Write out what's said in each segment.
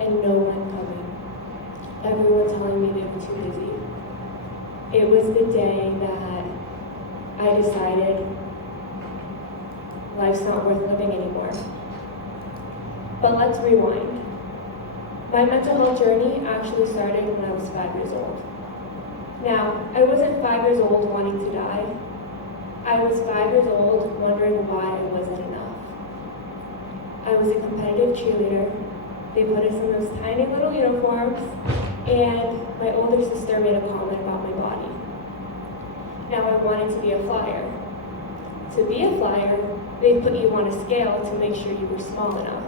and no one coming. Everyone telling me they were too busy. It was the day that I decided life's not worth living anymore. But let's rewind. My mental health journey actually started when I was 5 years old. Now, I wasn't 5 years old wanting to die. I was 5 years old wondering why I wasn't enough. I was a competitive cheerleader. They put us in those tiny little uniforms, and my older sister made a comment about my body. Now I wanted to be a flyer. To be a flyer, they put you on a scale to make sure you were small enough.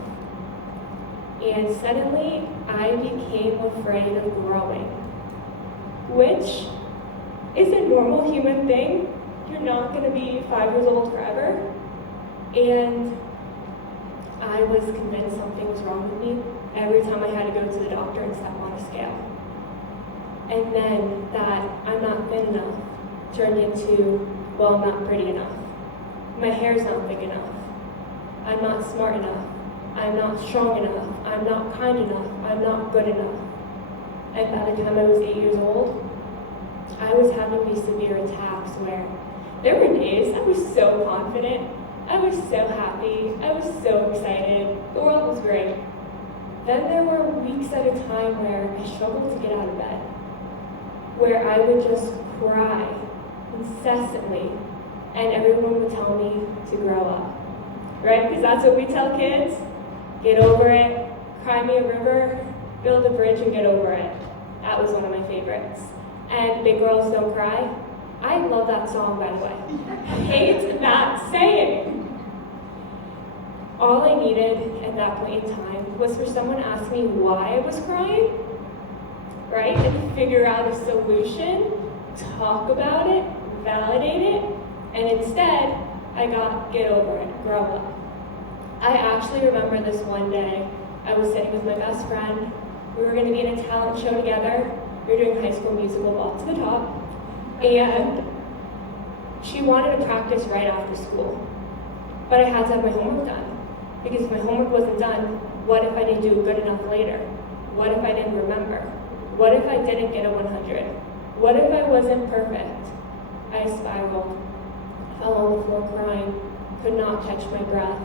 And suddenly, I became afraid of growing, which is a normal human thing. You're not going to be 5 years old forever. And I was convinced something was wrong with me every time I had to go to the doctor and step on a scale. And then that I'm not thin enough turned into, well, I'm not pretty enough. My hair's not big enough. I'm not smart enough. I'm not strong enough. I'm not kind enough. I'm not good enough. And by the time I was 8 years old, I was having these severe attacks where there were days I was so confident, I was so happy, I was so excited, the world was great. Then there were weeks at a time where I struggled to get out of bed, where I would just cry incessantly, and everyone would tell me to grow up, right? Because that's what we tell kids. Get over it, cry me a river, build a bridge and get over it. That was one of my favorites. And Big Girls Don't Cry. I love that song, by the way. Hate that saying. All I needed at that point in time was for someone to ask me why I was crying, right? And figure out a solution, talk about it, validate it, and instead, I got get over it, grow up. I actually remember this one day, I was sitting with my best friend. We were going to be in a talent show together. We were doing High School Musical, Walk to the Top. And she wanted to practice right after school. But I had to have my homework done. Because if my homework wasn't done, what if I didn't do good enough later? What if I didn't remember? What if I didn't get a 100? What if I wasn't perfect? I spiraled, fell on the floor crying, could not catch my breath.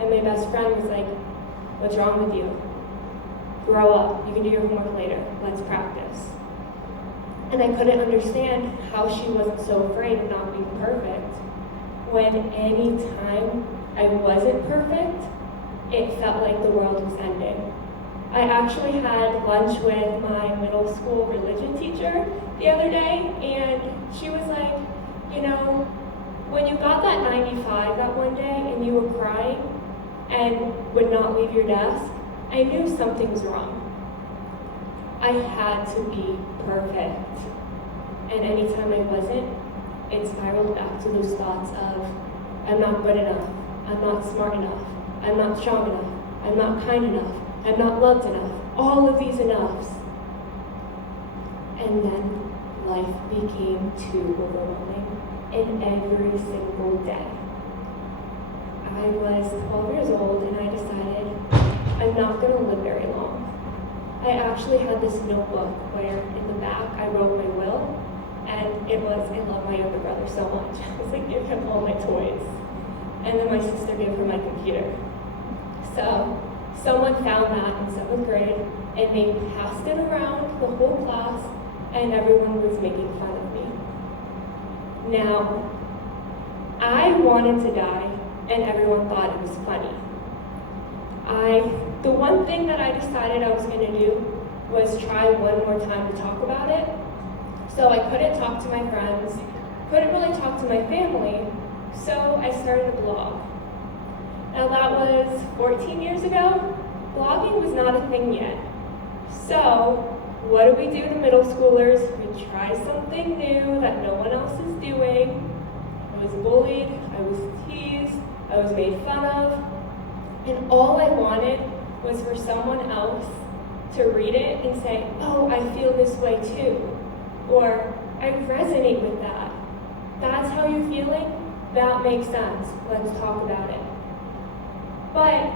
And my best friend was like, what's wrong with you? Grow up, you can do your homework later, let's practice. And I couldn't understand how she wasn't so afraid of not being perfect, when any time I wasn't perfect, it felt like the world was ending. I actually had lunch with my middle school religion teacher the other day, and she was like, you know, when you got that 95 that one day and you were crying and would not leave your desk, I knew something was wrong. I had to be perfect. And anytime I wasn't, it spiraled back to those thoughts of, I'm not good enough, I'm not smart enough, I'm not strong enough, I'm not kind enough, I'm not loved enough, all of these enoughs. And then life became too overwhelming in every single day. I was 12 years old and I decided I'm not going to live very long. I actually had this notebook where in the back I wrote my will, and it was, I love my younger brother so much. I was like, give him all my toys. And then my sister gave her my computer. So someone found that in 7th grade and they passed it around the whole class and everyone was making fun of me. Now, I wanted to die and everyone thought it was funny. The one thing that I decided I was going to do was try one more time to talk about it. So I couldn't talk to my friends, couldn't really talk to my family, so I started a blog. Now that was 14 years ago. Blogging was not a thing yet. So what do we do to middle schoolers? We try something new that no one else is doing. I was bullied, I was teased, I was made fun of, and all I wanted was for someone else to read it and say, oh, I feel this way too. Or, I resonate with that. That's how you're feeling? That makes sense. Let's talk about it. But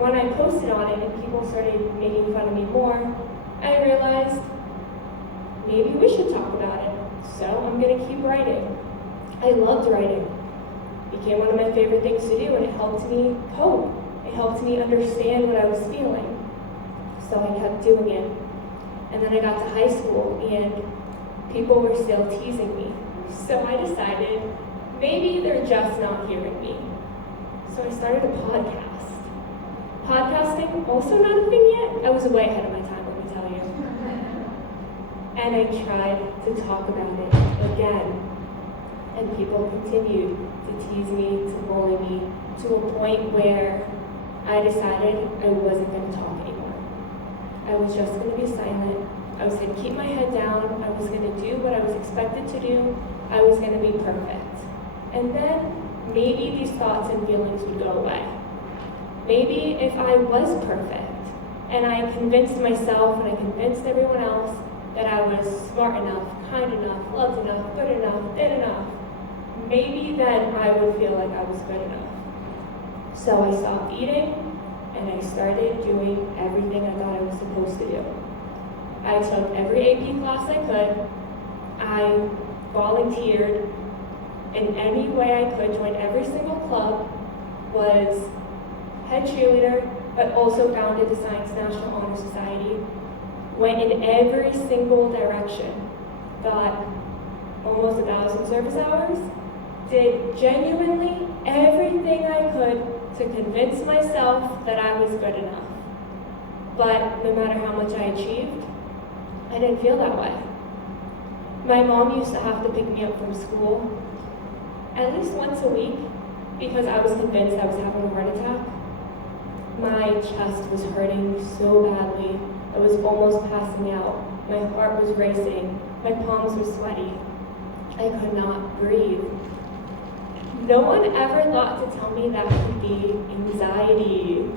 when I posted on it and people started making fun of realized maybe we should talk about it. So I'm going to keep writing. I loved writing. It became one of my favorite things to do, and it helped me cope. It helped me understand what I was feeling. So I kept doing it. And then I got to high school, and people were still teasing me. So I decided maybe they're just not hearing me. So I started a podcast. Podcasting, also not a thing yet. I was way ahead of my time, let me tell you. And I tried to talk about it again. And people continued to tease me, to bully me, to a point where I decided I wasn't going to talk anymore. I was just going to be silent. I was going to keep my head down. I was going to do what I was expected to do. I was going to be perfect. And then maybe these thoughts and feelings would go away. Maybe if I was perfect, and I convinced myself and I convinced everyone else that I was smart enough, kind enough, loved enough, good enough, did enough, maybe then I would feel like I was good enough. So I stopped eating, and I started doing everything I thought I was supposed to do. I took every AP class I could. I volunteered in any way I could, joined every single club, was head cheerleader, but also founded the Science National Honor Society, went in every single direction, got almost 1,000 service hours, did genuinely everything I could to convince myself that I was good enough. But no matter how much I achieved, I didn't feel that way. My mom used to have to pick me up from school at least once a week because I was convinced I was having a heart attack. My chest was hurting so badly. I was almost passing out. My heart was racing. My palms were sweaty. I could not breathe. No one ever thought to tell me that could be anxiety.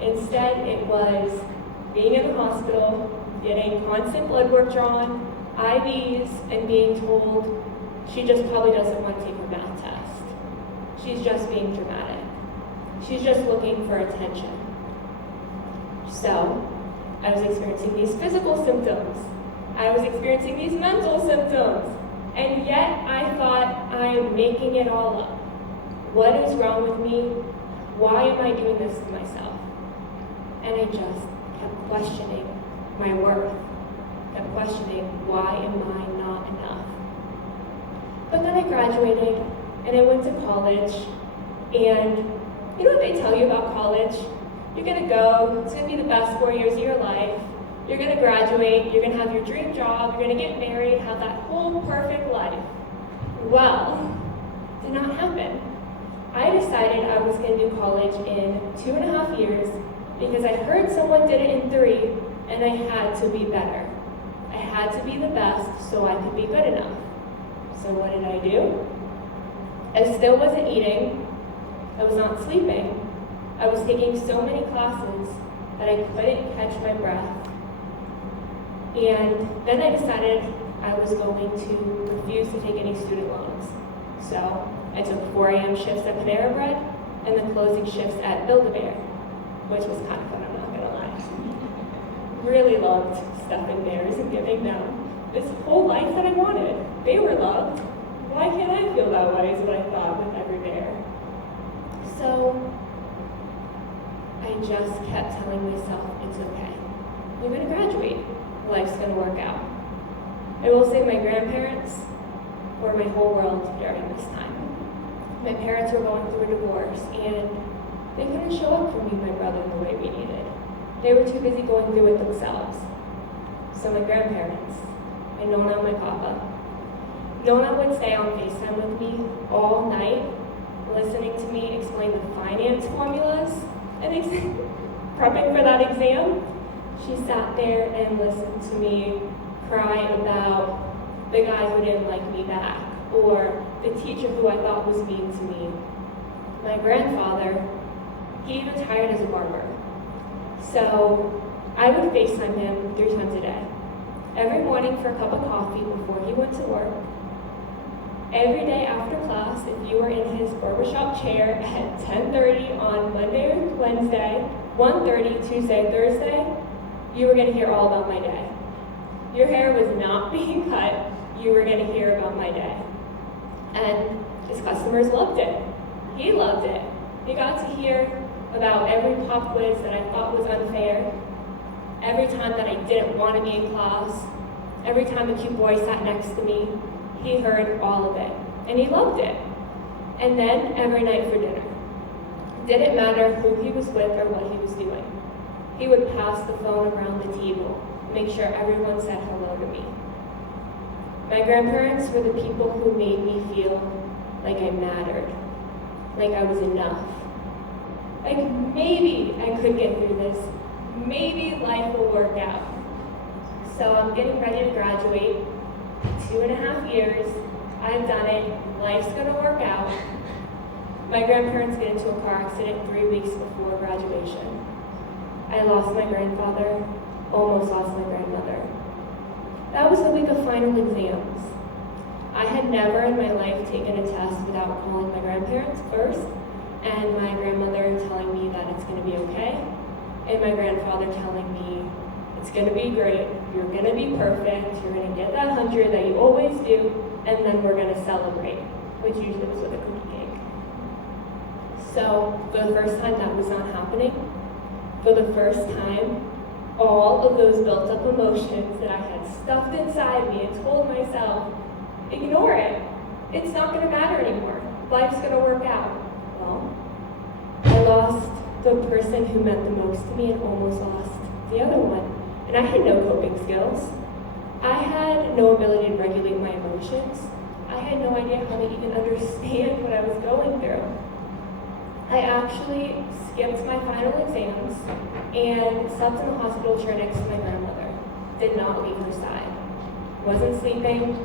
Instead, it was being in the hospital, getting constant blood work drawn, IVs, and being told she just probably doesn't want to take her math test. She's just being dramatic. She's just looking for attention. So, I was experiencing these physical symptoms. I was experiencing these mental symptoms. And yet, I thought, I'm making it all up. What is wrong with me? Why am I doing this to myself? And I just kept questioning my worth. Kept questioning, why am I not enough? But then I graduated, and I went to college, and you know what they tell you about college? You're gonna go, it's gonna be the best 4 years of your life, you're gonna graduate, you're gonna have your dream job, you're gonna get married, have that whole perfect life. Well, it did not happen. I decided I was gonna do college in 2.5 years because I heard someone did it in 3, and I had to be better. I had to be the best so I could be good enough. So what did I do? I still wasn't eating. I was not sleeping. I was taking so many classes that I couldn't catch my breath. And then I decided I was going to refuse to take any student loans. So I took 4 a.m. shifts at Panera Bread and the closing shifts at Build-A-Bear, which was kind of fun, I'm not gonna lie. Really loved stuffing bears and giving them this whole life that I wanted. They were loved. Why can't I feel that way is what I thought with every bear. So I just kept telling myself, it's okay. You're gonna graduate. Life's gonna work out. I will say my grandparents were my whole world during this time. My parents were going through a divorce, and they couldn't show up for me and my brother the way we needed. They were too busy going through it themselves. So my grandparents, my Nona and my Papa, Nona would stay on FaceTime with me all night, listening to me explain the finance formulas and prepping for that exam. She sat there and listened to me cry about the guy who didn't like me back, or the teacher who I thought was mean to me. My grandfather, he retired as a barber. So I would FaceTime him 3 times a day. Every morning for a cup of coffee before he went to work. Every day after class, if you were in his barbershop chair at 10:30 on Monday or Wednesday, 1:30 Tuesday, Thursday, you were going to hear all about my day. your hair was not being cut, you were gonna hear about my day. And his customers loved it. He loved it. He got to hear about every pop quiz that I thought was unfair, every time that I didn't want to be in class, every time a cute boy sat next to me. He heard all of it, and he loved it. And then every night for dinner. Didn't matter who he was with or what he was doing. He would pass the phone around the table, make sure everyone said hello to me. My grandparents were the people who made me feel like I mattered, like I was enough. Like maybe I could get through this, maybe life will work out. So I'm getting ready to graduate, 2.5 years, I've done it, life's gonna work out. My grandparents get into a car accident 3 weeks before graduation. I lost my grandfather, almost lost my grandmother. That was the week of final exams. I had never in my life taken a test without calling my grandparents first, and my grandmother telling me that it's gonna be okay, and my grandfather telling me, it's gonna be great, you're gonna be perfect, you're gonna get that 100 that you always do, and then we're gonna celebrate, which usually was with a cookie cake. So, for the first time that was not happening, for the first time, all of those built up emotions that I had stuffed inside me and told myself, ignore it, it's not gonna matter anymore, life's gonna work out. Well, I lost the person who meant the most to me and almost lost the other one. And I had no coping skills. I had no ability to regulate my emotions. I had no idea how to even understand what I was going through. I actually skipped my final exams and slept in the hospital chair next to my grandmother. Did not leave her side. Wasn't sleeping,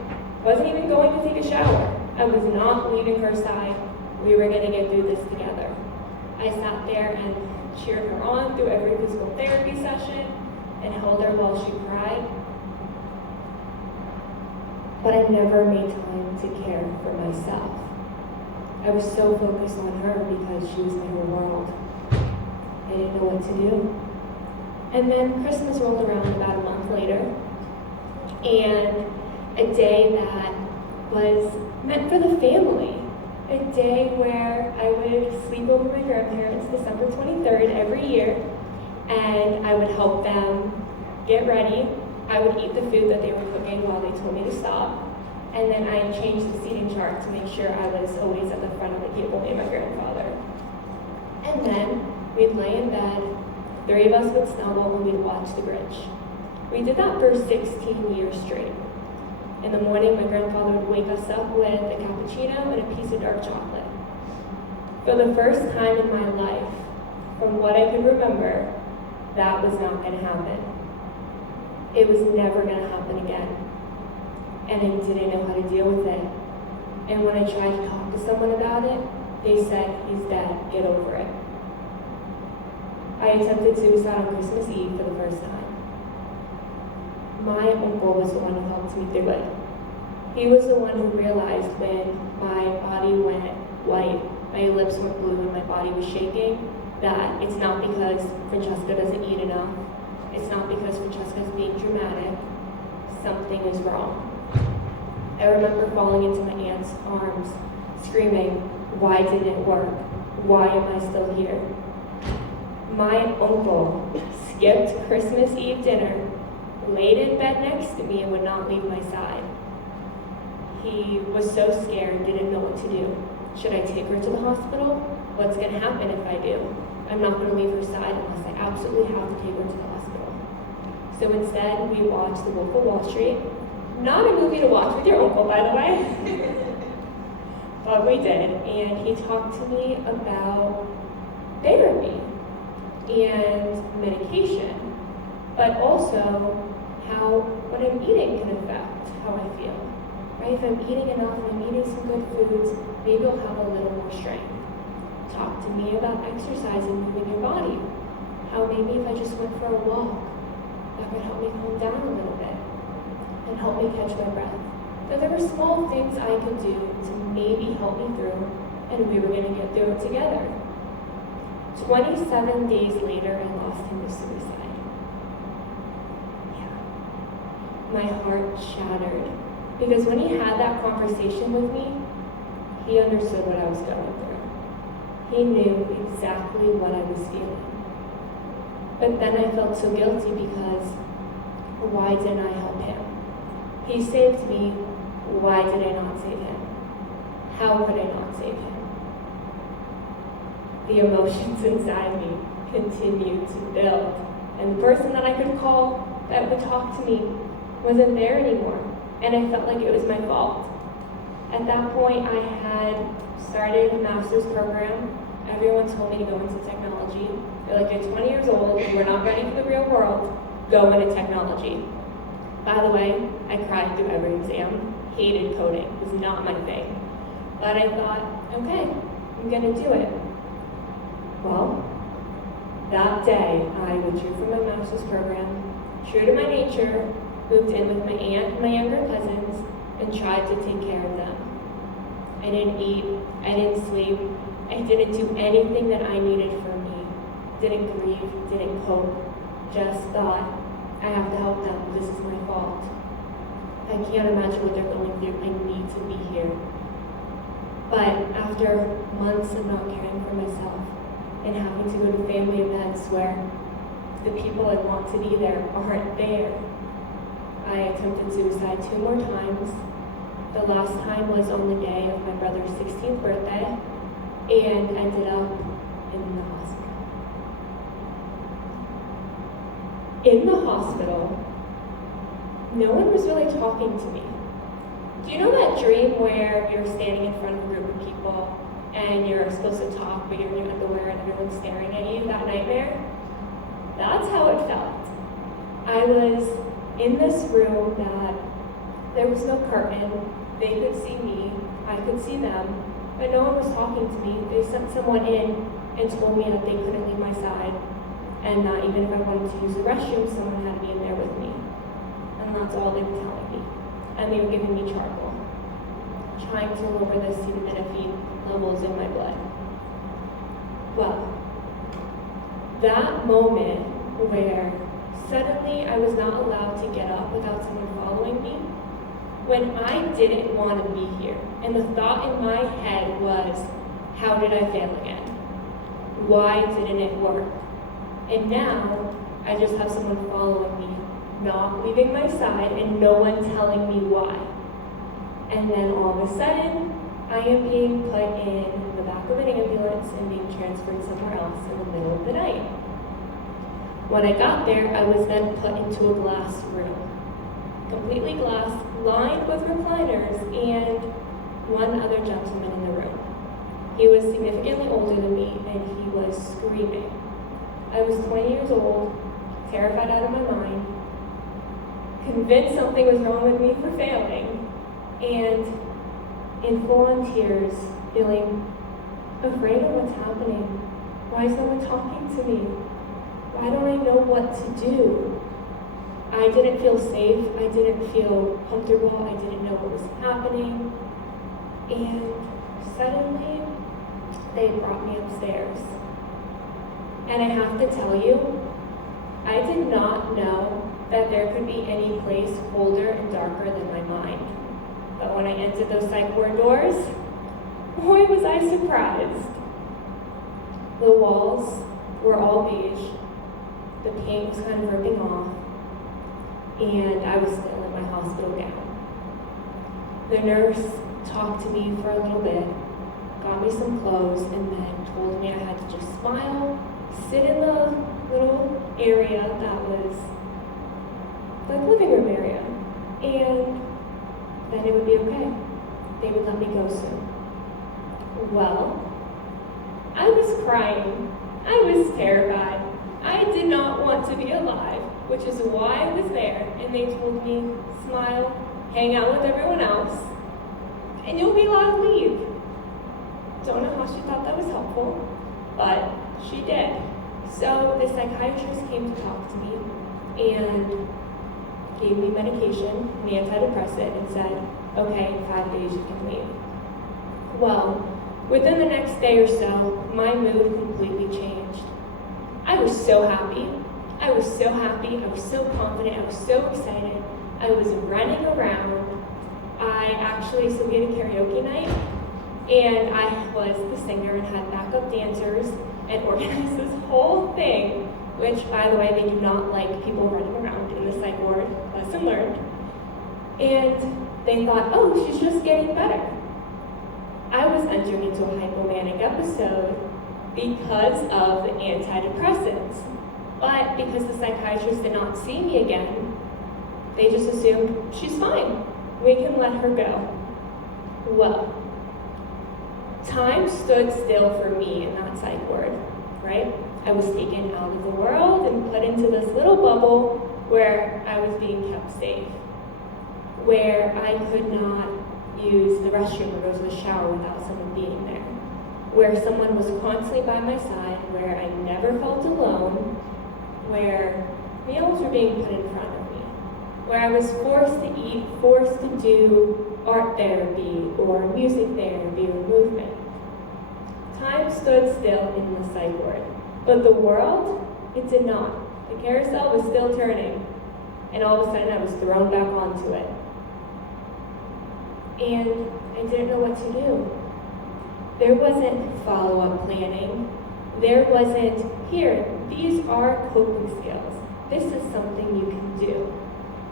wasn't even going to take a shower. I was not leaving her side. We were gonna get through this together. I sat there and cheered her on through every physical therapy session and held her while she cried. But I never made time to care for myself. I was so focused on her because she was my whole world. I didn't know what to do. And then Christmas rolled around about a month later, and a day that was meant for the family. A day where I would sleep over my grandparents December 23rd every year, and I would help them get ready. I would eat the food that they were cooking while they told me to stop, and then I'd change the seating chart to make sure I was always at the front of the table with my grandfather. And then we'd lay in bed, 3 of us would snuggle, and we'd watch The Grinch. We did that for 16 years straight. In the morning, my grandfather would wake us up with a cappuccino and a piece of dark chocolate. For the first time in my life, from what I could remember, that was not going to happen. It was never going to happen again. And I didn't know how to deal with it. And when I tried to talk to someone about it, they said, he's dead, get over it. I attempted suicide on Christmas Eve for the first time. My uncle was the one who helped me through it. He was the one who realized when my body went white, my lips went blue, and my body was shaking, that it's not because Francesca doesn't eat enough. It's not because Francesca's being dramatic. Something is wrong. I remember falling into my aunt's arms, screaming, why didn't it work? Why am I still here? My uncle skipped Christmas Eve dinner, laid in bed next to me, and would not leave my side. He was so scared, didn't know what to do. Should I take her to the hospital? What's going to happen if I do? I'm not going to leave her side unless I absolutely have to take her to the hospital. So instead, we watched The Wolf of Wall Street. Not a movie to watch with your uncle, by the way. But we did, and he talked to me about therapy and medication, but also how what I'm eating can affect how I feel. Right? If I'm eating enough and I'm eating some good foods, maybe I'll have a little more strength. Talk to me about exercise and moving your body. How maybe if I just went for a walk, that could help me calm down a little bit and help me catch my breath. That there were small things I could do to maybe help me through, and we were going to get through it together. 27 days later, I lost him to suicide. Yeah. my heart shattered. Because when he had that conversation with me, he understood what I was going through. He knew exactly what I was feeling. But then I felt so guilty because why didn't I help him? He saved me. Why did I not save him? How could I not save him? The emotions inside me continued to build. And the person that I could call that would talk to me wasn't there anymore. And I felt like it was my fault. At that point, I had started a master's program. Everyone told me to go into technology. They're like, you're 20 years old, and we're not ready for the real world. Go into technology. By the way, I cried through every exam. Hated coding. It was not my thing. But I thought, okay, I'm gonna do it. Well, that day, I withdrew from my master's program, true to my nature, moved in with my aunt and my younger cousins, and tried to take care of them. I didn't eat, I didn't sleep, I didn't do anything that I needed for me. Didn't grieve, didn't cope, just thought, I have to help them, this is my fault. I can't imagine what they're going through, I need to be here. But after months of not caring for myself, and having to go to family events where the people I want to be there aren't there, I attempted suicide 2 more times. The last time was on the day of my brother's 16th birthday, and ended up in the hospital. In the hospital, no one was really talking to me. Do you know that dream where you're standing in front of a group of people and you're supposed to talk, but you're in your underwear and everyone's staring at you, that nightmare? That's how it felt. I was in this room that there was no curtain. They could see me, I could see them, but no one was talking to me. They sent someone in and told me that they couldn't leave my side, and that even if I wanted to use the restroom, someone had to be in there with me. And that's all they were telling me. And they were giving me charcoal, trying to lower the acetaminophen levels in my blood. Well, that moment where suddenly I was not allowed to get up without someone following me, when I didn't want to be here, and the thought in my head was, how did I fail again? Why didn't it work? And now, I just have someone following me, not leaving my side, and no one telling me why. And then all of a sudden, I am being put in the back of an ambulance and being transferred somewhere else in the middle of the night. When I got there, I was then put into a glass room. Completely glass, lined with recliners, and one other gentleman in the room. He was significantly older than me, and he was screaming. I was 20 years old, terrified out of my mind, convinced something was wrong with me for failing, and in full-on tears, feeling afraid of what's happening. Why is no one talking to me? Why don't I know what to do? I didn't feel safe, I didn't feel comfortable, I didn't know what was happening. And suddenly, they brought me upstairs. And I have to tell you, I did not know that there could be any place colder and darker than my mind. But when I entered those psych ward doors, boy was I surprised. The walls were all beige, the paint was kind of ripping off, and I was still in my hospital gown. The nurse talked to me for a little bit, got me some clothes, and then told me I had to just smile, sit in the little area that was like living room area, and then it would be okay. They would let me go soon. Well, I was crying. I was terrified. I did not want to be alive, which is why I was there. And they told me, smile, hang out with everyone else, and you'll be allowed to leave. Don't know how she thought that was helpful, but she did. So the psychiatrist came to talk to me and gave me medication, an antidepressant, and said, okay, in 5 days you can leave. Well, within the next day or so, my mood completely changed. I was so happy. I was so happy. I was so confident. I was so excited. I was running around. I actually, so we had a karaoke night, and I was the singer and had backup dancers and organized this whole thing, which, by the way, they do not like people running around in the psych ward, lesson learned. And they thought, oh, she's just getting better. I was entering into a hypomanic episode because of the antidepressants. But because the psychiatrist did not see me again, they just assumed she's fine. We can let her go. Well, time stood still for me in that psych ward, right? I was taken out of the world and put into this little bubble where I was being kept safe, where I could not use the restroom or go to the shower without someone being there, where someone was constantly by my side, where I never felt alone, where meals were being put in front of me, where I was forced to eat, forced to do art therapy or music therapy or movement. Time stood still in the psych ward, but the world, it did not. The carousel was still turning, and all of a sudden I was thrown back onto it. And I didn't know what to do. There wasn't follow-up planning. There wasn't, here, these are coping skills. This is something you can do.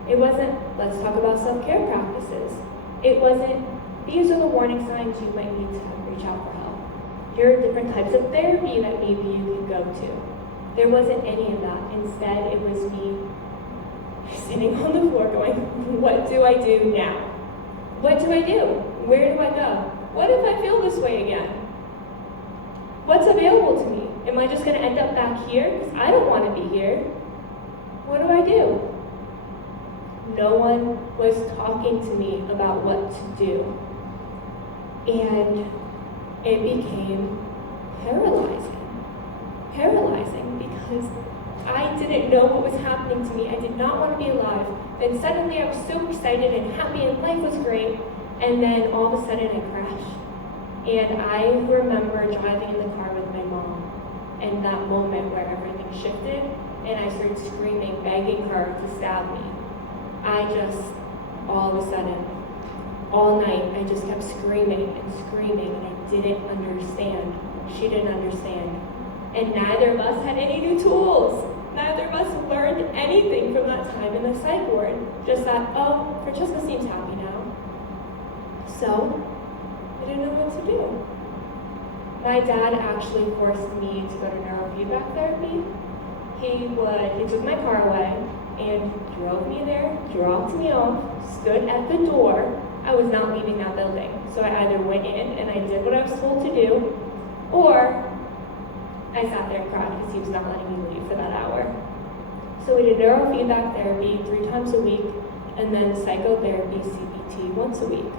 It wasn't, let's talk about self-care practices. It wasn't, these are the warning signs you might need to reach out for help. Here are different types of therapy that maybe you could go to. There wasn't any of that. Instead, it was me sitting on the floor going, what do I do now? What do I do? Where do I go? What if I feel this way again? What's available to me? Am I just going to end up back here? Because I don't want to be here. What do I do? No one was talking to me about what to do. And it became paralyzing. Paralyzing because I didn't know what was happening to me. I did not want to be alive. And suddenly I was so excited and happy and life was great. And then all of a sudden I crashed. And I remember driving in the car with my mom, and that moment where everything shifted and I started screaming, begging her to stab me. I just, all of a sudden, all night, I just kept screaming and screaming, and I didn't understand. She didn't understand. And neither of us had any new tools. Neither of us learned anything from that time in the psych ward. Just that, oh, Francesca seems happy now. So, I didn't know what to do. My dad actually forced me to go to neurofeedback therapy. He took my car away and drove me there, dropped me off, stood at the door. I was not leaving that building. So I either went in and I did what I was told to do, or I sat there and cried because he was not letting me leave for that hour. So we did neurofeedback therapy 3 times a week, and then psychotherapy, CBT, once a week.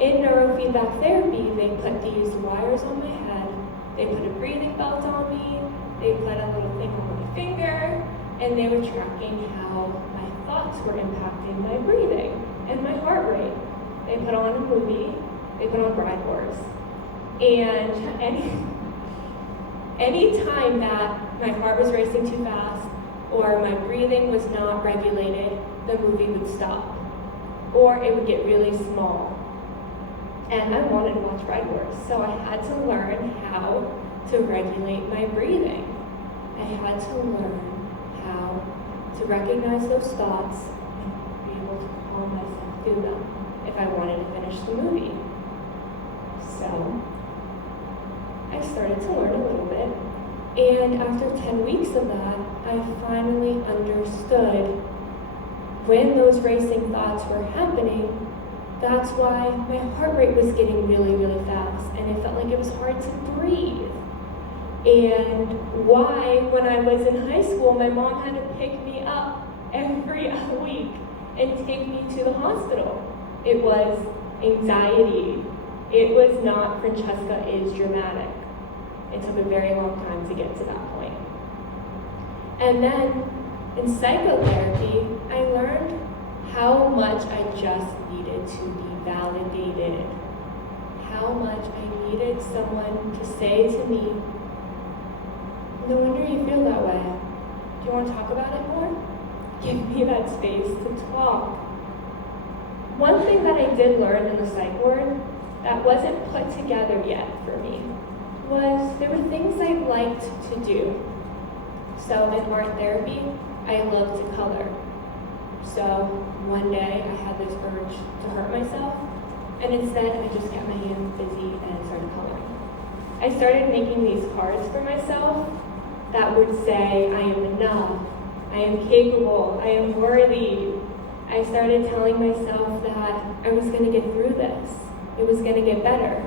In neurofeedback therapy, they put these wires on my head, they put a breathing belt on me, they put a little thing on my finger, and they were tracking how my thoughts were impacting my breathing and my heart rate. They put on a movie, they put on Bride Wars. And any time that my heart was racing too fast or my breathing was not regulated, the movie would stop. Or it would get really small. And I wanted to watch Bride Wars, so I had to learn how to regulate my breathing. I had to learn how to recognize those thoughts and be able to calm myself through them if I wanted to finish the movie. So I started to learn a little bit, and after 10 weeks of that, I finally understood when those racing thoughts were happening. That's why my heart rate was getting really, really fast, and it felt like it was hard to breathe. And why, when I was in high school, my mom had to pick me up every week and take me to the hospital. It was anxiety. It was not Francesca is dramatic. It took a very long time to get to that point. And then in psychotherapy, I learned how much I just needed to be validated. How much I needed someone to say to me, no wonder you feel that way. Do you want to talk about it more? give me that space to talk. One thing that I did learn in the psych ward that wasn't put together yet for me was there were things I liked to do. So in art therapy, I love to color. So one day I had this urge to hurt myself, and instead I just kept my hands busy and started coloring. I started making these cards for myself that would say, I am enough, I am capable, I am worthy. I started telling myself that I was going to get through this. It was going to get better.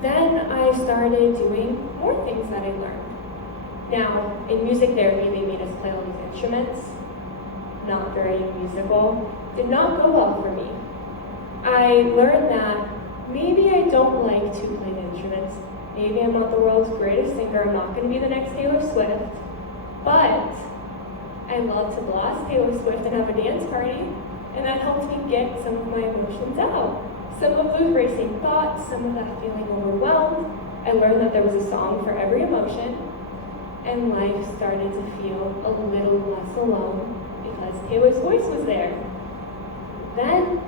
Then I started doing more things that I learned. Now, in music therapy, they made us play all these instruments. Not very musical. Did not go well for me. I learned that maybe I don't like to play the instruments. Maybe I'm not the world's greatest singer. I'm not going to be the next Taylor Swift. But I love to blast Taylor Swift and have a dance party, and that helped me get some of my emotions out. Some of those racing thoughts, some of that feeling overwhelmed. I learned that there was a song for every emotion, and life started to feel a little less alone because Taylor's voice was there. Then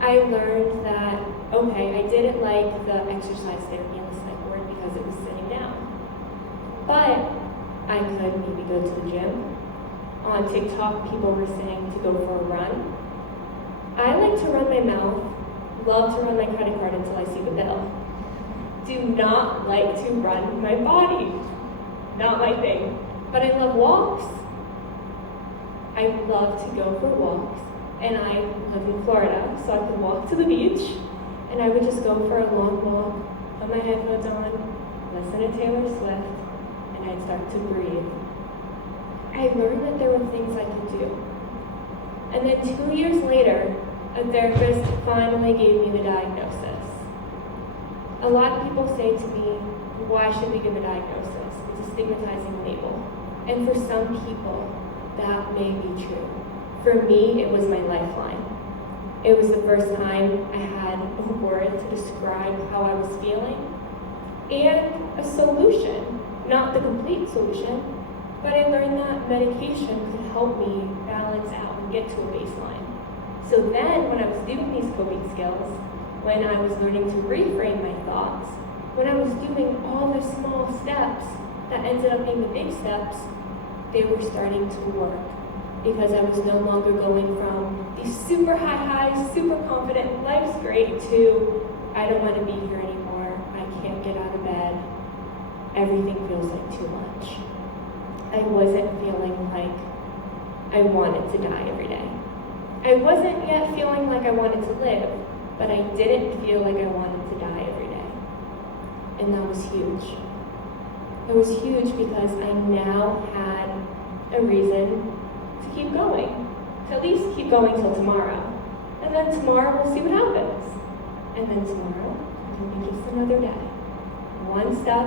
I learned that, okay, I didn't like the exercise therapy in the psych ward because it was sitting down. But I could maybe go to the gym. On TikTok, people were saying to go for a run. I like to run my mouth, love to run my credit card until I see the bill. Do not like to run my body. Not my thing. But I love walks. I love to go for walks. And I live in Florida, so I could walk to the beach, and I would just go for a long walk, put my headphones on, listen to Taylor Swift, and I'd start to breathe. I learned that there were things I could do. And then 2 years later, a therapist finally gave me the diagnosis. A lot of people say to me, why should we give a diagnosis? It's a stigmatizing label. And for some people, that may be true. For me, it was my lifeline. It was the first time I had a word to describe how I was feeling, and a solution, not the complete solution, but I learned that medication could help me balance out and get to a baseline. So then, when I was doing these coping skills, when I was learning to reframe my thoughts, when I was doing all the small steps that ended up being the big steps, they were starting to work. Because I was no longer going from these super high highs, super confident, life's great, to I don't want to be here anymore, I can't get out of bed, everything feels like too much. I wasn't feeling like I wanted to die every day. I wasn't yet feeling like I wanted to live, but I didn't feel like I wanted to die every day. And that was huge. It was huge because I now had a reason to keep going, to at least keep going till tomorrow. And then tomorrow we'll see what happens. And then tomorrow will be just another day. One step,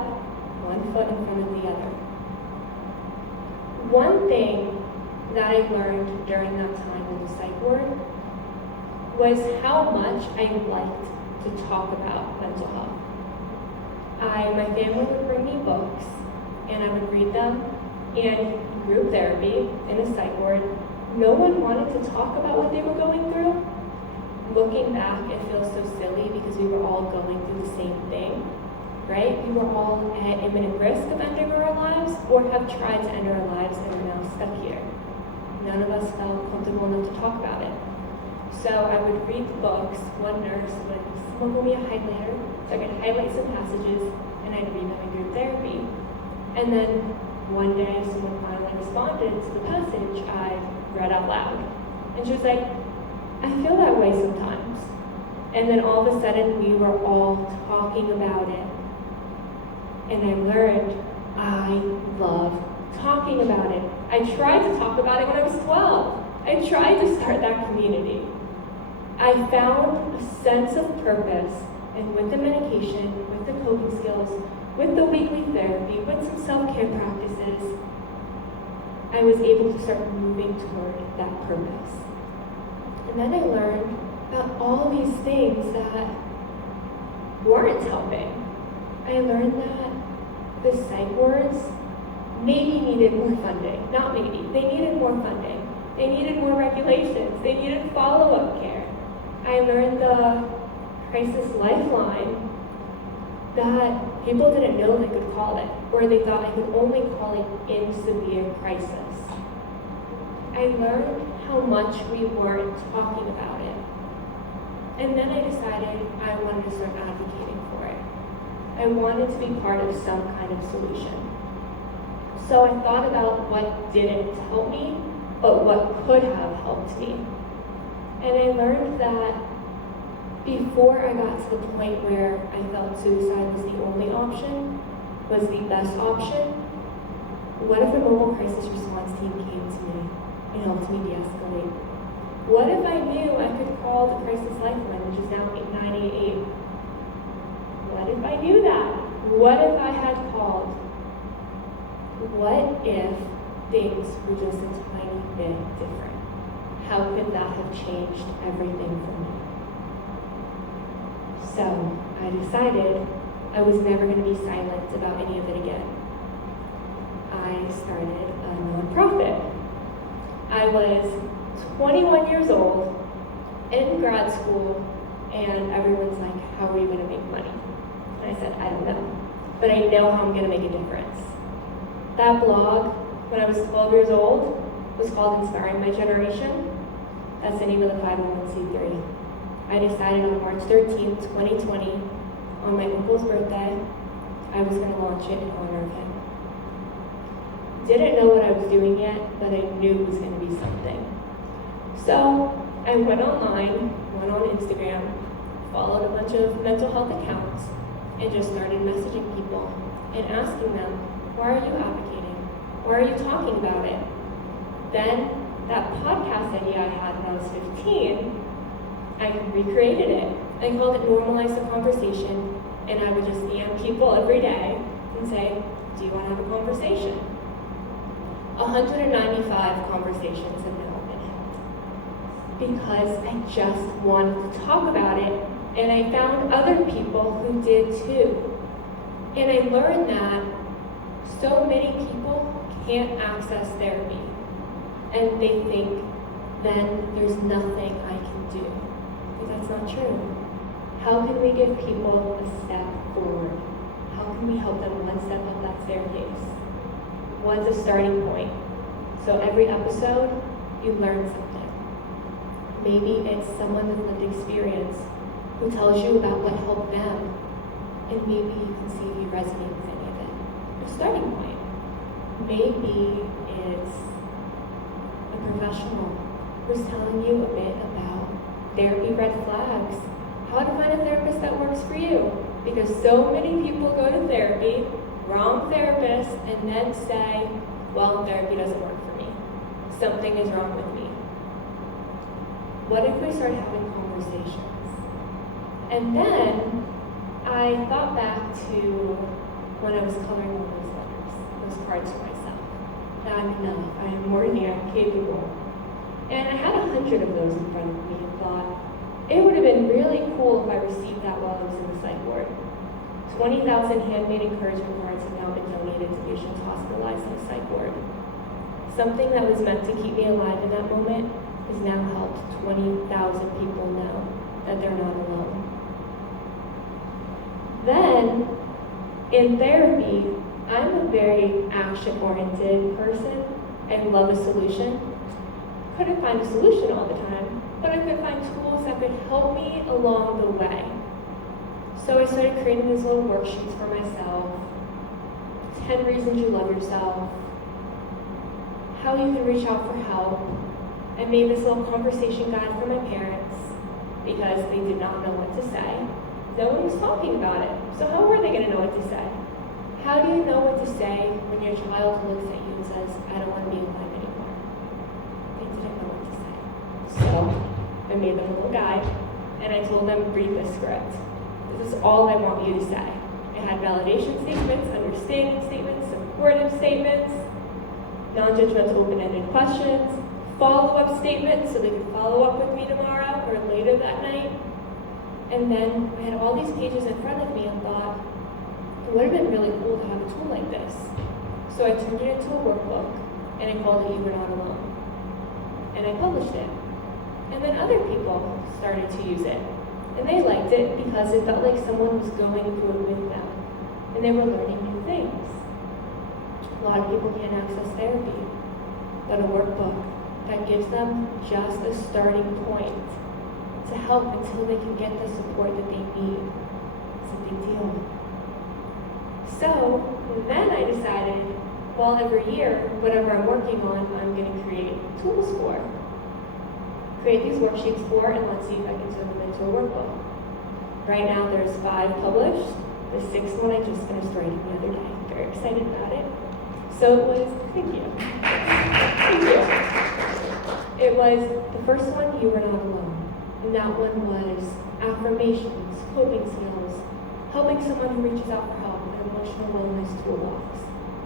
one foot in front of the other. One thing that I learned during that time in the psych ward was how much I liked to talk about mental health. My family would bring me books, and I would read them, and group therapy in a psych ward, no one wanted to talk about what they were going through. Looking back, it feels so silly because we were all going through the same thing, right? We were all at imminent risk of ending our lives or have tried to end our lives and are now stuck here. None of us felt comfortable enough to talk about it. So I would read the books. One nurse would smuggle me a highlighter, so I could highlight some passages, and I'd read them in group therapy. And then one day, someone finally responded to the passage I read out loud. And she was like, I feel that way sometimes. And then all of a sudden, we were all talking about it. And I learned I love talking about it. I tried to talk about it when I was 12. I tried to start that community. I found a sense of purpose, and with the medication, with the coping skills, with the weekly therapy, with some self-care practices, I was able to start moving toward that purpose. And then I learned about all these things that weren't helping. I learned that the psych wards maybe needed more funding. Not maybe, they needed more funding. They needed more regulations. They needed follow-up care. I learned the crisis Lifeline that people didn't know they could call it, or they thought I could only call it in severe crisis. I learned how much we weren't talking about it. And then I decided I wanted to start advocating for it. I wanted to be part of some kind of solution. So I thought about what didn't help me, but what could have helped me. And I learned that before I got to the point where I felt suicide was the only option, was the best option, what if a mobile crisis response team came to me and helped me de-escalate? What if I knew I could call the crisis lifeline, which is now 988? What if I knew that? What if I had called? What if things were just a tiny bit different? How could that have changed everything for me? So I decided I was never going to be silent about any of it again. I started a nonprofit. I was 21 years old, in grad school, and everyone's like, how are you going to make money? And I said, I don't know, but I know how I'm going to make a difference. That blog, when I was 12 years old, was called Inspiring My Generation. That's the name of the 501c3. I decided on March 13th, 2020, on my uncle's birthday, I was going to launch it in honor of him. Didn't know what I was doing yet, but I knew it was going to be something. So I went online, went on Instagram, followed a bunch of mental health accounts, and just started messaging people and asking them, why are you advocating? Why are you talking about it? Then that podcast idea I had when I was 15, I recreated it. I called it Normalize the Conversation, and I would just DM people every day and say, do you want to have a conversation? 195 conversations have now been held because I just wanted to talk about it, and I found other people who did too. And I learned that so many people can't access therapy, and they think then there's nothing I can do. But that's not true. How can we give people a step forward? How can we help them one step up that staircase? What's a starting point? So every episode, you learn something. Maybe it's someone with lived experience who tells you about what helped them, and maybe you can see if you resonate with any of it. A starting point. Maybe it's a professional who's telling you a bit about therapy red flags, how to find a therapist that works for you. Because so many people go to therapy, wrong therapist, and then say, well, therapy doesn't work for me. Something is wrong with me. What if we start having conversations? And then I thought back to when I was coloring all those letters, those cards for myself. That I'm enough, I am worthy, I'm capable. And I had 100 of those in front of me and thought, it would have been really cool if I received that while I was in the psych ward. 20,000 handmade encouragement cards have now been donated to patients hospitalized in the psych ward. Something that was meant to keep me alive in that moment has now helped 20,000 people know that they're not alone. Then, in therapy, I'm a very action-oriented person. I love a solution. Couldn't find a solution all the time, but I could find tools that could help me along the way. So I started creating these little worksheets for myself. 10 reasons you love yourself. How you can reach out for help. I made this little conversation guide for my parents because they did not know what to say. No one was talking about it, so how were they going to know what to say? How do you know what to say when your child looks at you and says, I don't want to be alive anymore? They didn't know what to say. So I made them a little guide, and I told them, read this script. This is all I want you to say. It had validation statements, understanding statements, supportive statements, non-judgmental open-ended questions, follow-up statements so they could follow up with me tomorrow or later that night. And then I had all these pages in front of me and thought, it would have been really cool to have a tool like this. So I turned it into a workbook, and I called it You Were Not Alone. And I published it. And then other people started to use it. And they liked it because it felt like someone was going through it with them. And they were learning new things. A lot of people can't access therapy, but a workbook that gives them just a starting point to help until they can get the support that they need. It's a big deal. So then I decided, well, every year, whatever I'm working on, I'm going to create tools for. Create these worksheets for, and let's see if I can turn them into a workbook. Right now there's 5 published. The 6th one I just finished writing the other day. Very excited about it. So it was, thank you. It was, the first one, You Were Not Alone. And that one was affirmations, coping skills, helping someone who reaches out for help, an emotional wellness toolbox.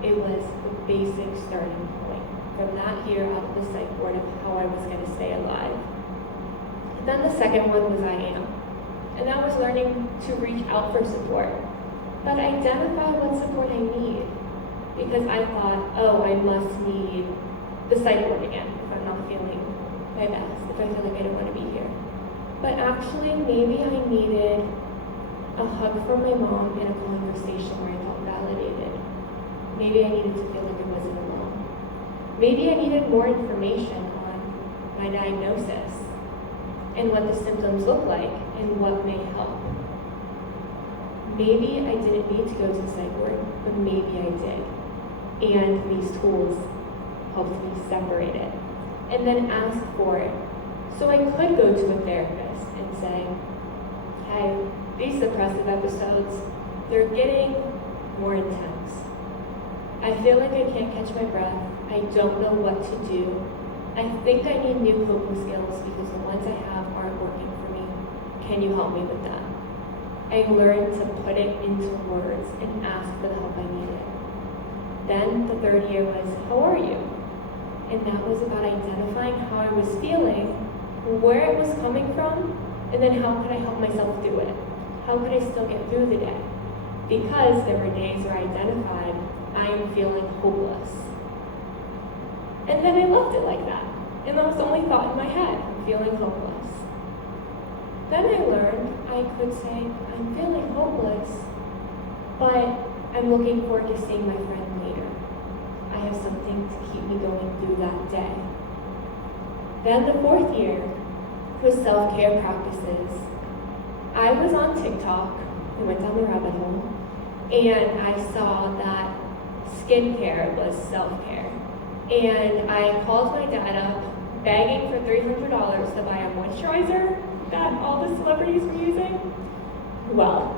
It was the basic starting point. From that here out of the psych ward of how I was going to stay alive. And then the second one was I Am. And that was learning to reach out for support. But identify what support I need. Because I thought, oh, I must need the psych ward again if I'm not feeling my best, if I feel like I don't want to be here. But actually, maybe I needed a hug from my mom in a conversation where I felt validated. Maybe I needed to feel like I wasn't alone. Maybe I needed more information on my diagnosis and what the symptoms look like and what may help. Maybe I didn't need to go to the psych ward, but maybe I did. And these tools helped me separate it and then ask for it. So I could go to a therapist and say, hey, these suppressive episodes, they're getting more intense. I feel like I can't catch my breath. I don't know what to do. I think I need new coping skills because the ones I have aren't working for me. Can you help me with that? I learned to put it into words and ask for the help I needed. Then the 3rd year was, how are you? And that was about identifying how I was feeling, where it was coming from, and then how could I help myself do it? How could I still get through the day? Because there were days where I identified, I am feeling hopeless. And then I left it like that. And that was the only thought in my head, I'm feeling hopeless. Then I learned I could say, I'm feeling hopeless, but I'm looking forward to seeing my friend later. I have something to keep me going through that day. Then the 4th year was self-care practices. I was on TikTok, I went down the rabbit hole, and I saw that skincare was self-care. And I called my dad up, begging for $300 to buy a moisturizer that all the celebrities were using. Well,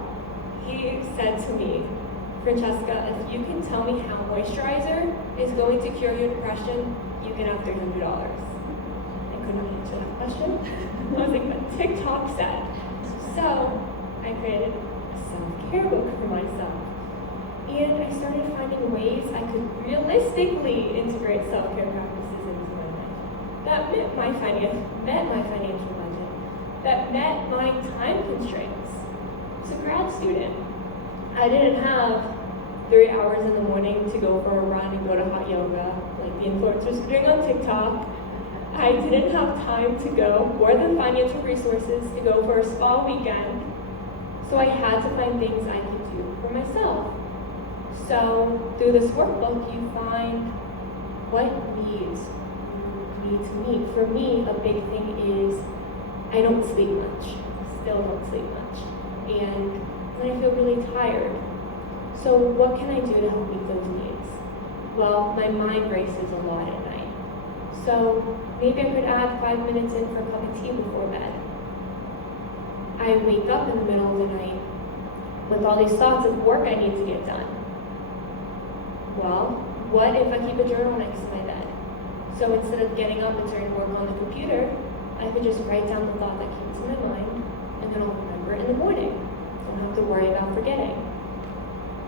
he said to me, Francesca, if you can tell me how moisturizer is going to cure your depression, you can have $300. I could not answer that question. I was like, but TikTok said. So I created a self-care book for myself. And I started finding ways I could realistically integrate self-care practices into my life. That met my financial budget. That met my time constraints. As a grad student, I didn't have 3 hours in the morning to go for a run and go to hot yoga like the influencers were doing on TikTok. I didn't have time to go or the financial resources to go for a spa weekend. So I had to find things I could do for myself. So through this workbook, you find what needs you need to meet. For me, a big thing is I don't sleep much. Still don't sleep much. And I feel really tired. So what can I do to help meet those needs? Well, my mind races a lot at night. So maybe I could add 5 minutes in for a cup of tea before bed. I wake up in the middle of the night with all these thoughts of work I need to get done. Well, what if I keep a journal next to my bed? So instead of getting up and starting to work on the computer, I could just write down the thought that came to my mind, and then I'll remember it in the morning. Don't have to worry about forgetting.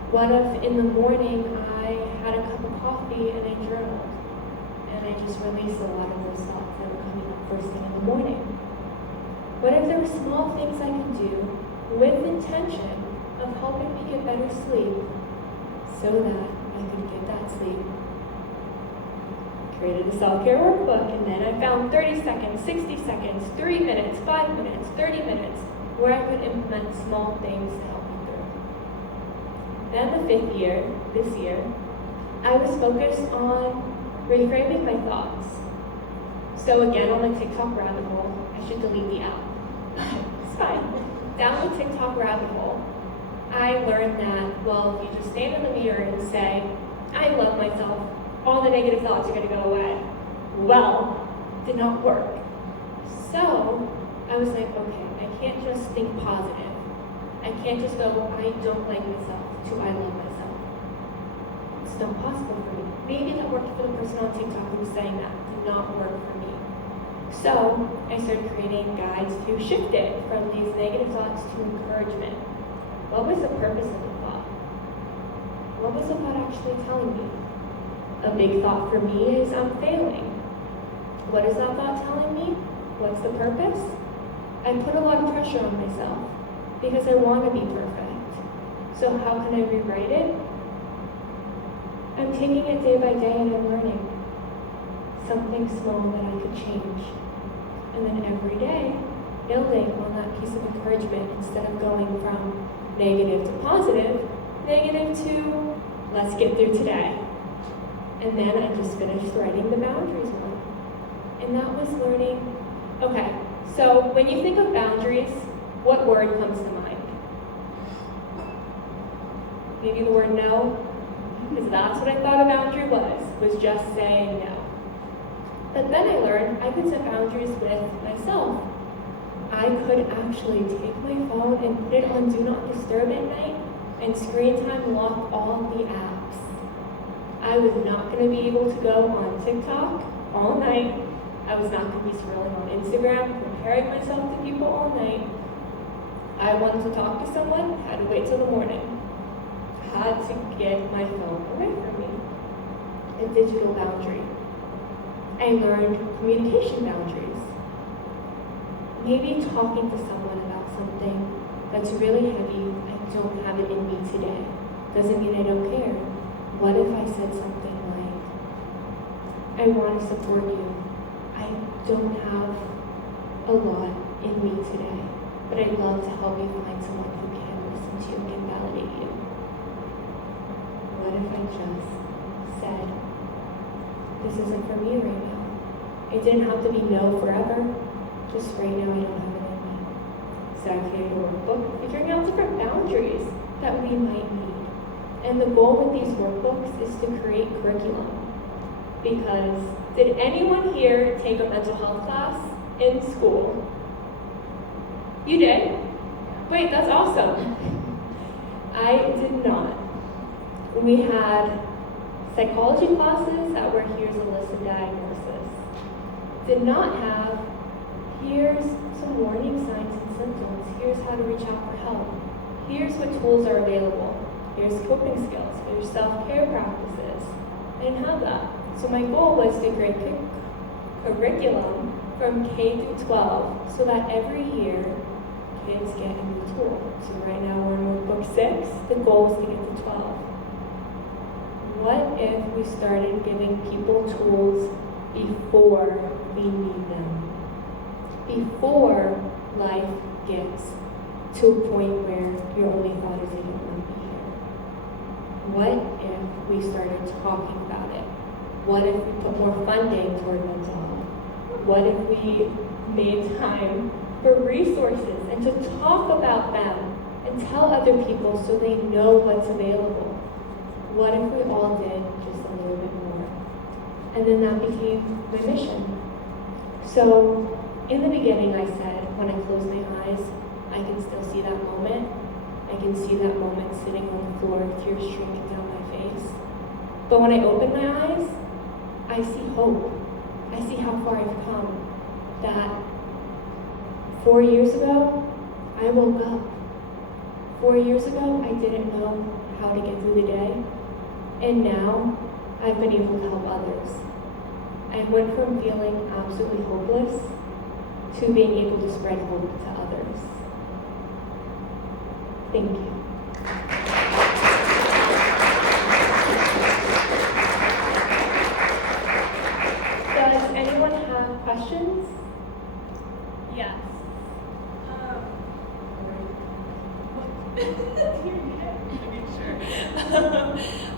What if in the morning I had a cup of coffee and I journaled, and I just released a lot of those thoughts that were coming up first thing in the morning? What if there were small things I could do with intention of helping me get better sleep so that I could get that sleep. Created a self-care workbook, and then I found 30 seconds, 60 seconds, 3 minutes, 5 minutes, 30 minutes, where I could implement small things to help me through. Then the 5th year, this year, I was focused on reframing my thoughts. So again, on the TikTok rabbit hole, I should delete the app. It's fine. Down the TikTok rabbit hole, I learned that, well, if you just stand in the mirror and say, I love myself, all the negative thoughts are going to go away. Well, did not work. So I was like, okay, I can't just think positive. I can't just go, I don't like myself, to I love myself. It's not possible for me. Maybe that worked for the person on TikTok who was saying that. Did not work for me. So I started creating guides to shift it from these negative thoughts to encouragement. What was the purpose of the thought? What was the thought actually telling me? A big thought for me is I'm failing. What is that thought telling me? What's the purpose? I put a lot of pressure on myself because I want to be perfect. So how can I rewrite it? I'm taking it day by day and I'm learning something small that I could change. And then every day, building on that piece of encouragement instead of going from negative to positive, negative to let's get through today. And then I just finished writing the boundaries one. And that was learning, okay, so when you think of boundaries, what word comes to mind? Maybe the word no? Because that's what I thought a boundary was just saying no. But then I learned I could set boundaries with myself. I could actually take my phone and put it on Do Not Disturb at night and screen time lock all the apps. I was not going to be able to go on TikTok all night. I was not going to be scrolling on Instagram, comparing myself to people all night. I wanted to talk to someone, had to wait till the morning. Had to get my phone away from me. A digital boundary. I learned communication boundaries. Maybe talking to someone about something that's really heavy, I don't have it in me today. Doesn't mean I don't care. What if I said something like, I want to support you. I don't have a lot in me today, but I'd love to help you find someone who can listen to you and can validate you. What if I just said, this isn't for me right now. It didn't have to be no forever. Just right now I don't have it in me. So I created a workbook figuring out different boundaries that we might need. And the goal with these workbooks is to create curriculum. Because did anyone here take a mental health class in school? You did? Wait, that's awesome. I did not. We had psychology classes that were here's a list of diagnosis. Did not have here's some warning signs and symptoms. Here's how to reach out for help. Here's what tools are available. Here's coping skills. Here's self-care practices. I didn't have that. So my goal was to create curriculum from K through 12 so that every year kids get a new tool. So right now we're in workbook 6. The goal is to get to 12. What if we started giving people tools before we need them? Before life gets to a point where your only thought is I don't want to be here. What if we started talking about it? What if we put more funding toward mental health? What if we made time for resources and to talk about them and tell other people so they know what's available? What if we all did just a little bit more? And then that became my mission. So in the beginning I said, when I close my eyes, I can still see that moment. I can see that moment sitting on the floor, tears streaming down my face. But when I open my eyes, I see hope. I see how far I've come. That 4 years ago, I woke up. 4 years ago, I didn't know how to get through the day. And now, I've been able to help others. I went from feeling absolutely hopeless to being able to spread hope to others. Thank you. questions? Yes.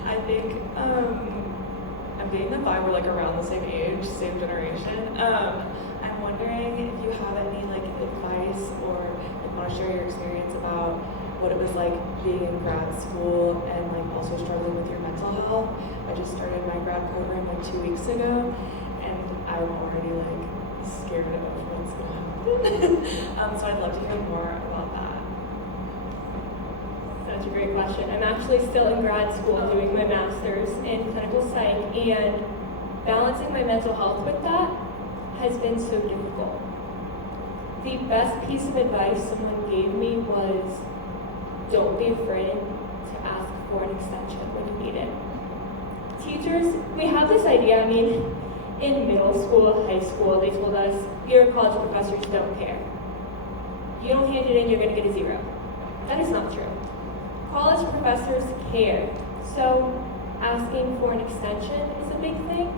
I think I'm getting the vibe we're like around the same age, same generation. I'm wondering if you have any like advice or like, want to share your experience about what it was like being in grad school and like also struggling with your mental health. I just started my grad program like 2 weeks ago, and I'm already like scared of what's going to happen. So I'd love to hear more about that. Such a great question. I'm actually still in grad school doing my master's in clinical psych, and balancing my mental health with that has been so difficult. The best piece of advice someone gave me was, don't be afraid to ask for an extension when you need it. Teachers, we have this idea, in middle school, high school, they told us, your college professors don't care. You don't hand it in, you're gonna get a 0. That is not true. College professors care. So asking for an extension is a big thing,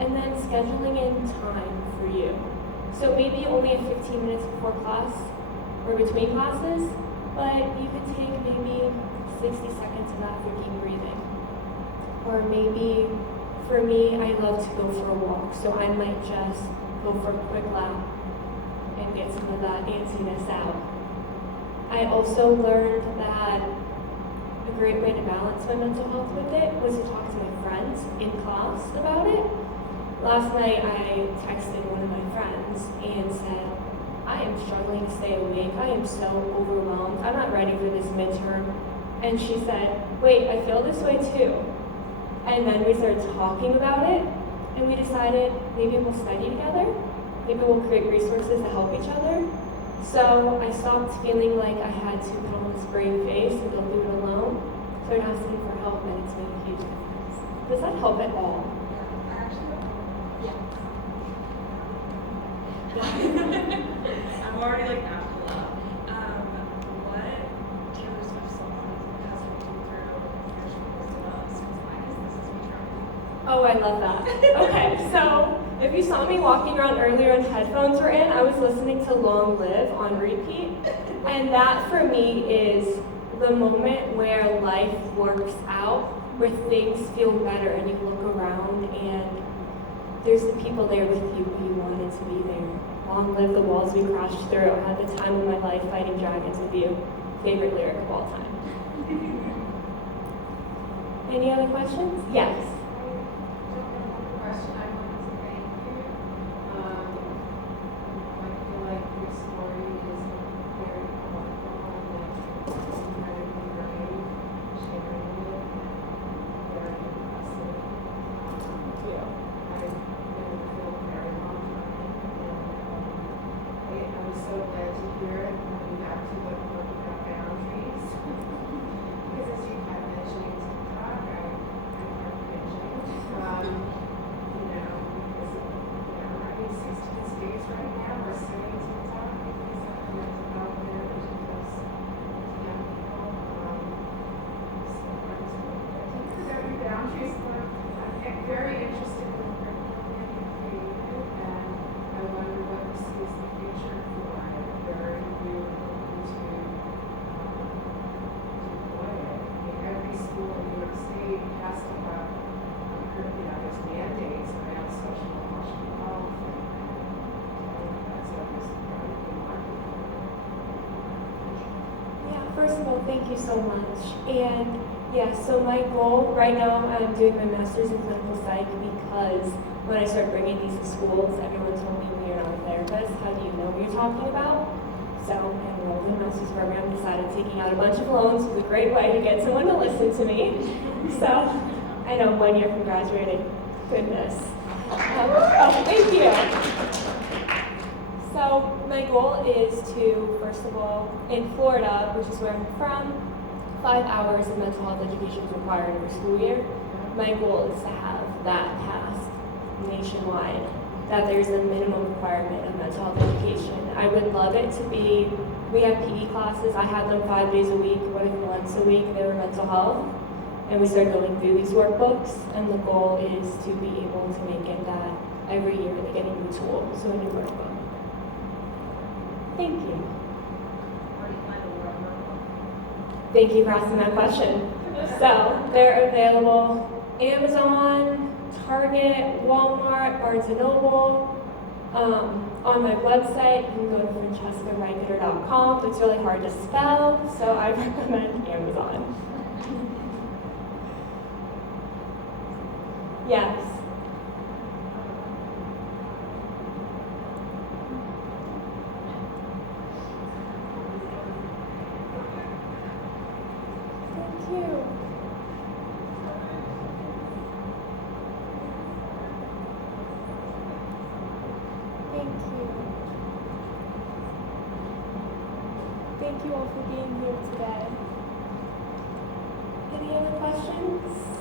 and then scheduling in time for you. So maybe only at 15 minutes before class or between classes, but you could take maybe 60 seconds of that for deep breathing. Or maybe, for me, I love to go for a walk, so I might just go for a quick lap and get some of that antsiness out. I also learned that a great way to balance my mental health with it was to talk to my friends in class about it. Last night I texted one of my friends and said, I am struggling to stay awake. I am so overwhelmed. I'm not ready for this midterm. And she said, wait, I feel this way too. And then we started talking about it, and we decided maybe we'll study together. Maybe we'll create resources to help each other. So I stopped feeling like I had to put on this brave face and go through it alone. So I asking for help, and it's made a huge difference. Does that help at all? I'm already like after love. What Taylor Swift song has been through your struggles the most? Because mine is This Is Me Trying. Oh, I love that. Okay, so if you saw me walking around earlier and headphones were in, I was listening to Long Live on repeat. And that for me is the moment where life works out, where things feel better and you look around and there's the people there with you who you wanted to be there. Long live the walls we crashed through. I had the time of my life fighting dragons with you. Favorite lyric of all time. Any other questions? Yes. First of all, thank you so much. And yes, so my goal right now, I'm doing my master's in clinical psych because when I started bringing these to schools, everyone told me, well, you're not a therapist. How do you know what you're talking about? So I enrolled in the master's program, decided taking out a bunch of loans was a great way to get someone to listen to me. So I know 1 year from graduating. Goodness. Thank you. So my goal is to, first of all, in Florida, which is where I'm from, 5 hours of mental health education is required every school year. My goal is to have that passed nationwide, that there's a minimum requirement of mental health education. I would love it to be, we have PE classes, I had them 5 days a week, what if once a week they were mental health? And we started going through these workbooks, and the goal is to be able to make it that every year they get a new tool, so a new workbook. Thank you. Where do you find the workbook? Thank you for asking that question. So they're available Amazon, Target, Walmart, Barnes & Noble. On my website, you can go to francescareicherter.com. It's really hard to spell, so I recommend Amazon. Yes. Thank you. Thank you. Thank you all for being here today. Any other questions?